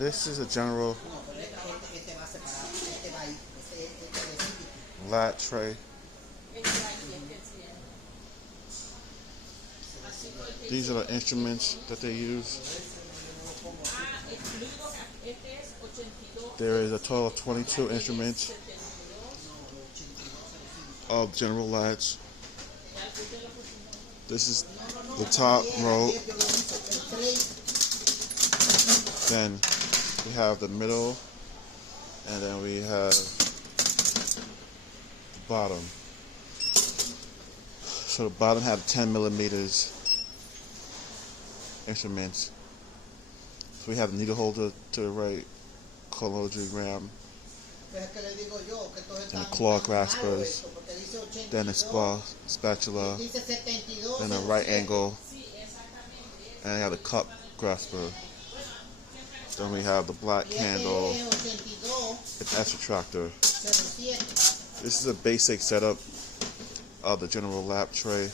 This is a general lat tray. These are the instruments that they use. There is a total of 22 instruments of general lats. This is the top row. Then we have the middle, and then we have the bottom. So the bottom have 10 millimeters instruments. So we have the needle holder to the right, kilogram, then the claw graspers, then a spatula, then a right angle, and I have the cup grasper. Then we have the black handle, an extractor. This is a basic setup of the general lap tray.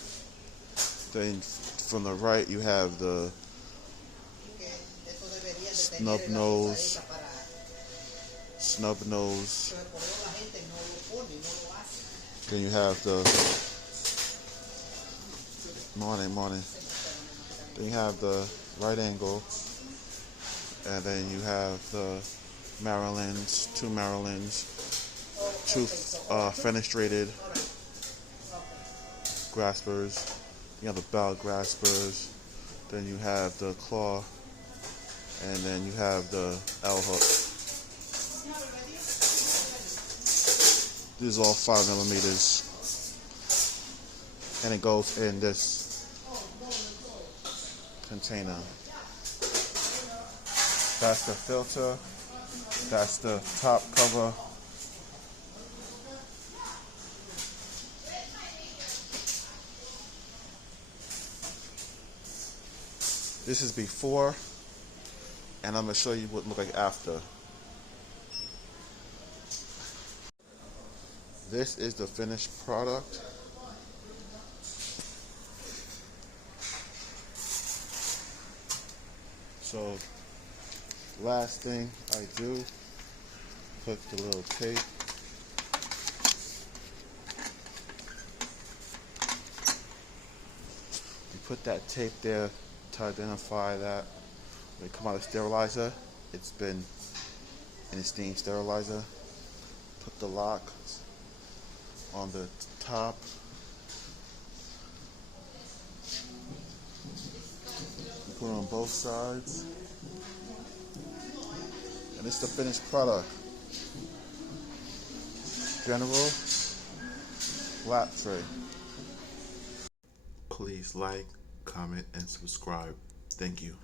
Then from the right you have the snub nose. Then you have the morning. Then you have the right angle, and then you have the Marylands, two fenestrated graspers. You have the bow graspers. Then you have the claw, and then you have the L hook. This is all 5 millimeters, and it goes in this container. That's the filter. That's the top cover. This is before, and I'm going to show you what it looks like after. This is the finished product. So, last thing I do, put the little tape. You put that tape there to identify that when it comes out of the sterilizer, it's been in a steam sterilizer. Put the lock on the top. Put it on both sides. And it's the finished product. General lap tray. Please like, comment, and subscribe. Thank you.